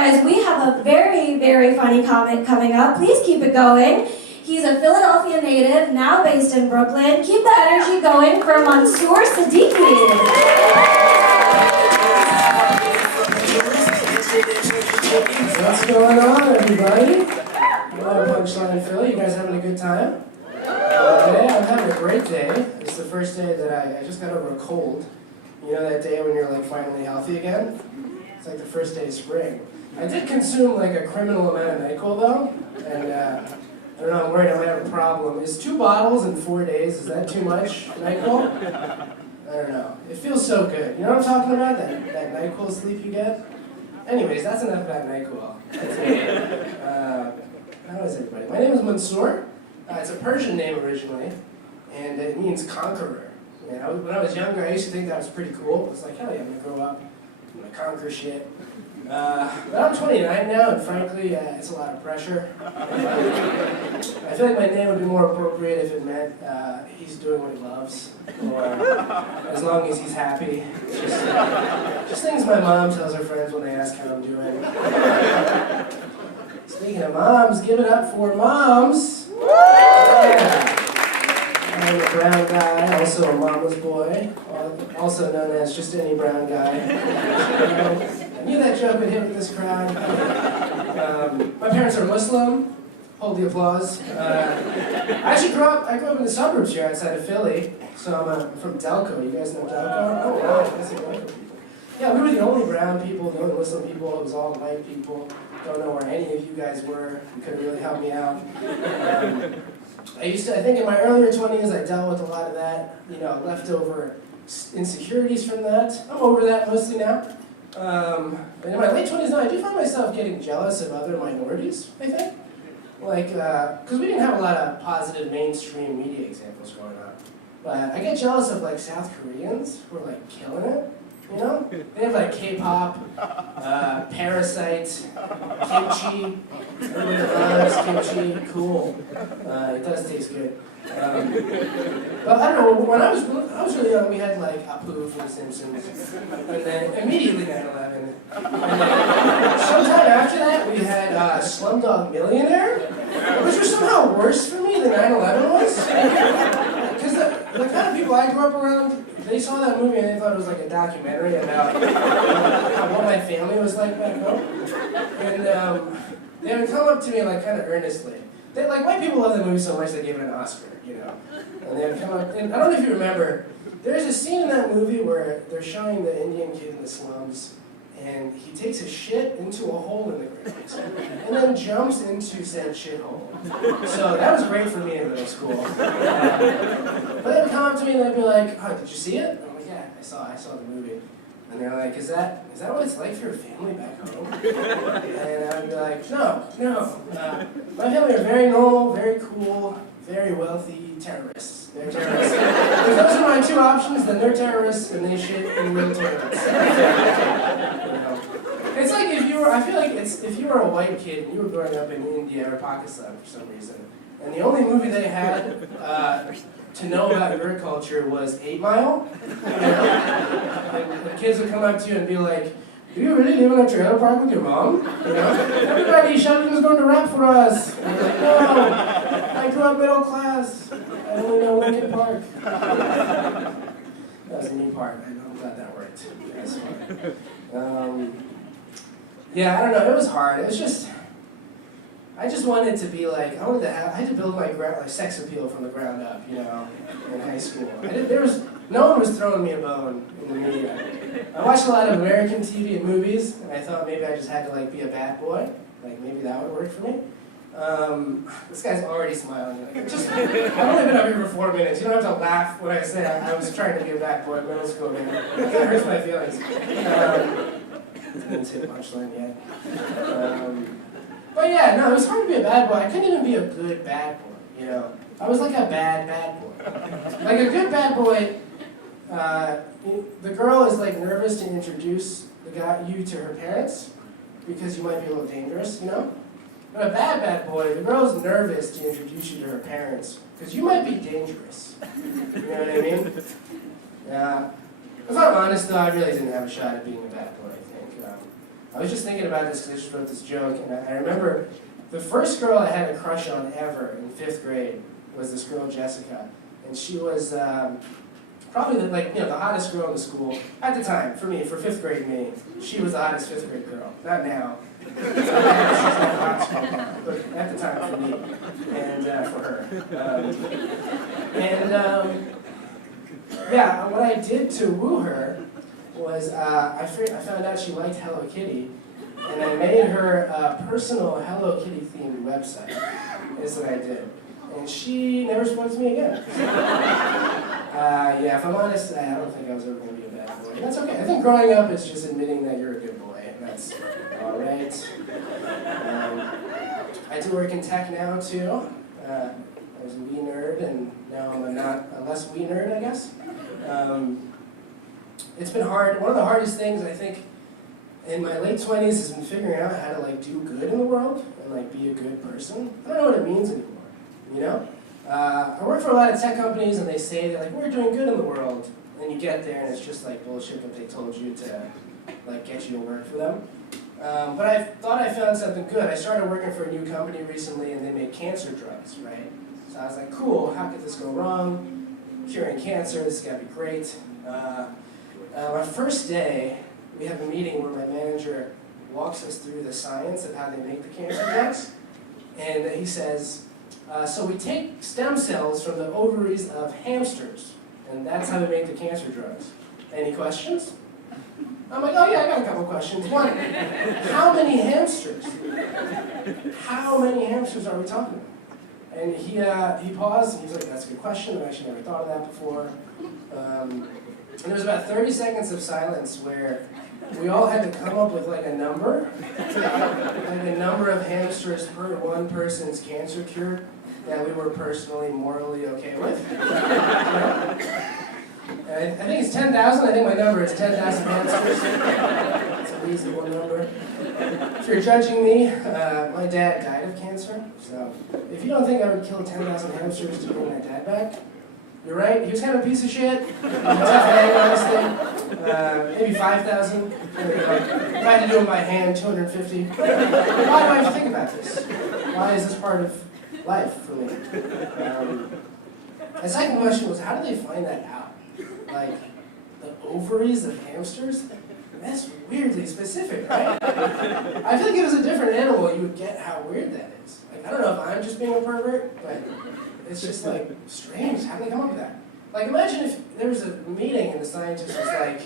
guys, we have a very, very funny comic coming up. Please keep it going. He's a Philadelphia native, now based in Brooklyn. Keep the energy going for Mansoor Siddiqui. What's going on, everybody? Hello, Punchline Philly. You guys having a good time? Today I'm having a great day. It's the first day that I just got over a cold. You know that day when you're like finally healthy again? It's like the first day of spring. I did consume like a criminal amount of NyQuil though, and I don't know, I'm worried I might have a problem. Is 2 bottles in 4 days, is that too much NyQuil? I don't know. It feels so good. You know what I'm talking about? That NyQuil sleep you get? Anyways, that's enough about NyQuil. How is everybody? My name is Mansoor. It's a Persian name originally, and it means conqueror. And when I was younger, I used to think that was pretty cool. It's like, hell yeah, I'm going to grow up, I'm going to conquer shit. But I'm 29 now, and frankly, it's a lot of pressure. I feel like my name would be more appropriate if it meant he's doing what he loves, or as long as he's happy. Just things my mom tells her friends when they ask how I'm doing. Speaking of moms, give it up for moms! Yeah. I'm a brown guy, also a mama's boy, also known as just any brown guy. I knew that joke would hit with this crowd. My parents are Muslim. Hold the applause. I grew up in the suburbs here outside of Philly, so I'm from Delco. You guys know Delco? Oh wow, you guys know Delco people. Yeah, we were the only brown people, the only Muslim people. It was all white people. Don't know where any of you guys were. You couldn't really help me out. I think in my earlier 20s, I dealt with a lot of that, leftover insecurities from that. I'm over that mostly now. But in my late 20s now, I do find myself getting jealous of other minorities, I think. Like, because we didn't have a lot of positive mainstream media examples growing up. But I get jealous of, like, South Koreans who are, like, killing it, you know? They have, like, K-pop, Parasite, kimchi. Everybody loves kimchi. Cool. It does taste good. But I don't know, when I was really young, we had like Apu from The Simpsons, and then immediately 9/11. And then sometime after that, we had Slumdog Millionaire, which was somehow worse for me than 9/11 was. Because the kind of people I grew up around, they saw that movie and they thought it was like a documentary about what my family was like back home. And they would come up to me like kind of earnestly. White people love the movie so much they gave it an Oscar, And they would come up, and I don't know if you remember, there's a scene in that movie where they're showing the Indian kid in the slums, and he takes a shit into a hole in the ground, and then jumps into said shithole. So that was great for me in middle school. But they would come up to me and they'd be like, "Oh, did you see it?" I'm like, "Yeah, I saw the movie." And they're like, is that what it's like for your family back home? And I'd be like, no. My family are very normal, very cool, very wealthy terrorists. They're terrorists. If those are my 2 options, then they're terrorists and they shit in real toilets. It's like if you were a white kid and you were growing up in India or Pakistan for some reason, and the only movie they had to know about your culture was 8 Mile. And the kids would come up to you and be like, "Do you really live in a trailer park with your mom? Everybody, Sheldon's going to rap for us." And you're like, "No, I grew up middle class. I only know Lincoln Park." That was a new part. I'm glad that worked. That's fun. Yeah, I don't know. It was hard. It was just. I just wanted to be like, I had to build my sex appeal from the ground up, in high school. No one was throwing me a bone in the media. I watched a lot of American TV and movies, and I thought maybe I just had to be a bad boy. Maybe that would work for me. This guy's already smiling. I've only been up here for 4 minutes. You don't have to laugh when I say I was trying to be a bad boy in middle school, man. That hurts my feelings. I didn't say punchline yet. But yeah, no, it was hard to be a bad boy. I couldn't even be a good bad boy, I was like a bad boy. Like a good bad boy, the girl is nervous to introduce you to her parents because you might be a little dangerous, But a bad boy, the girl's nervous to introduce you to her parents because you might be dangerous. You know what I mean? Yeah. If I'm honest though, I really didn't have a shot at being a bad boy, I think. I was just thinking about this because I just wrote this joke, and I remember the first girl I had a crush on ever in 5th grade was this girl, Jessica. And she was probably the hottest girl in the school at the time, for me, for 5th grade me. She was the hottest 5th grade girl. Not now. She's not the hottest girl, but at the time for me and for her. Yeah, what I did to woo her was I found out she liked Hello Kitty, and I made her a personal Hello Kitty themed website. Is what I did. And she never spoke to me again. Yeah, if I'm honest, I don't think I was ever going to be a bad boy. That's okay. I think growing up is just admitting that you're a good boy, and that's all right. I do work in tech now, too. I was a wee nerd, and now I'm a less wee nerd, I guess. It's been hard. One of the hardest things, I think, in my late 20s has been figuring out how to do good in the world and be a good person. I don't know what it means anymore. You know? I work for a lot of tech companies and they say that we're doing good in the world, and you get there and it's just bullshit that they told you to get you to work for them. But I thought I found something good. I started working for a new company recently and they made cancer drugs, right? So I was like, cool, how could this go wrong? Curing cancer, this is gonna be great. My first day, we have a meeting where my manager walks us through the science of how they make the cancer drugs, and he says, so we take stem cells from the ovaries of hamsters, and that's how they make the cancer drugs. Any questions? I'm like, oh yeah, I got a couple questions. One, how many hamsters? How many hamsters are we talking about? And he paused, and he was like, that's a good question, I've actually never thought of that before. And there was about 30 seconds of silence where we all had to come up with a number, a number of hamsters per one person's cancer cure that we were personally, morally okay with. And I think it's 10,000. I think my number is 10,000 hamsters. It's a reasonable number. If you're judging me, my dad died of cancer. So if you don't think I would kill 10,000 hamsters to bring my dad back, you're right. He was kind of a piece of shit. He was tough honestly. Maybe 5,000. If I had to do it by hand, 250. Why do I have to think about this? Why is this part of life for me? The second question was, how do they find that out? The ovaries of hamsters? That's weirdly specific, right? I feel like if it was a different animal, you would get how weird that is. I don't know if I'm just being a pervert, but it's just strange. How do they come up with that? Imagine if there was a meeting and the scientist was like,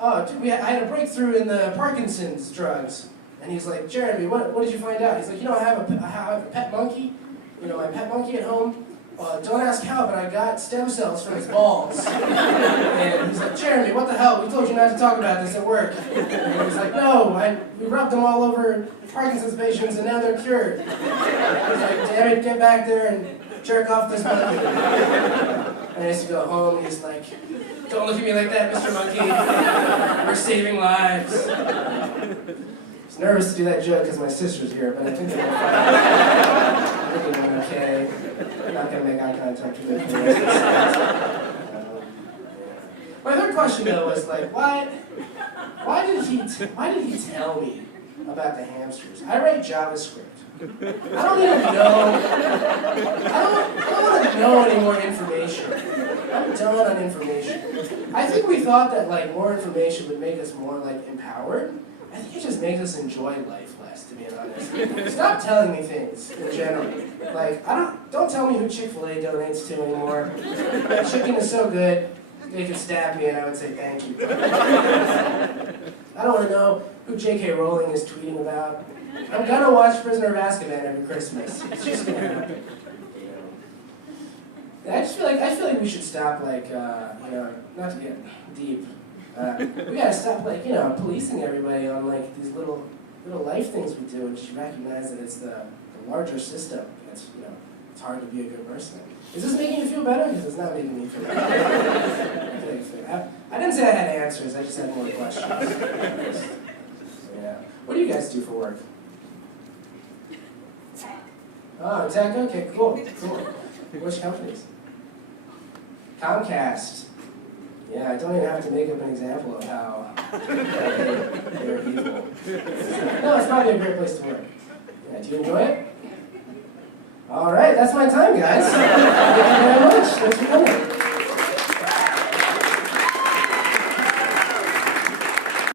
oh, dude, I had a breakthrough in the Parkinson's drugs. And he's like, Jeremy, what did you find out? He's like, I have a pet monkey. My pet monkey at home. Don't ask how, but I got stem cells from his balls. And he's like, Jeremy, what the hell? We told you not to talk about this at work. And he's like, no, we rubbed them all over Parkinson's patients and now they're cured. He's like, damn it, get back there and jerk off this monkey. And I used to go home and he's like, don't look at me like that, Mr. Monkey. We're saving lives. I was nervous to do that joke because my sister's here, but I think they're fine. I think they're okay. I'm not going to make eye contact with them for the rest of the My third question, though, was why did he tell me about the hamsters? I write JavaScript. I don't even know. I don't want to know any more information. I'm done on information. I think we thought that like more information would make us more like empowered. I think it just makes us enjoy life less, to be honest. Stop telling me things in general. Like don't tell me who Chick-fil-A donates to anymore. That chicken is so good, they could stab me and I would say thank you. I don't want to know who J.K. Rowling is tweeting about. I'm gonna watch Prisoner of Azkaban every Christmas. It's just gonna happen. I just feel like we should stop not to get deep. We gotta stop policing everybody on these little life things we do and just recognize that it's the larger system. It's hard to be a good person. Is this making you feel better? Because it's not making me feel better. I didn't say I had answers, I just had more questions. Yeah. What do you guys do for work? Oh, tech? Okay, cool. Which companies? Comcast. Yeah, I don't even have to make up an example of how they're evil. No, it's probably a great place to work. Yeah, do you enjoy it? All right, that's my time, guys. Thank you very much. Thanks for coming.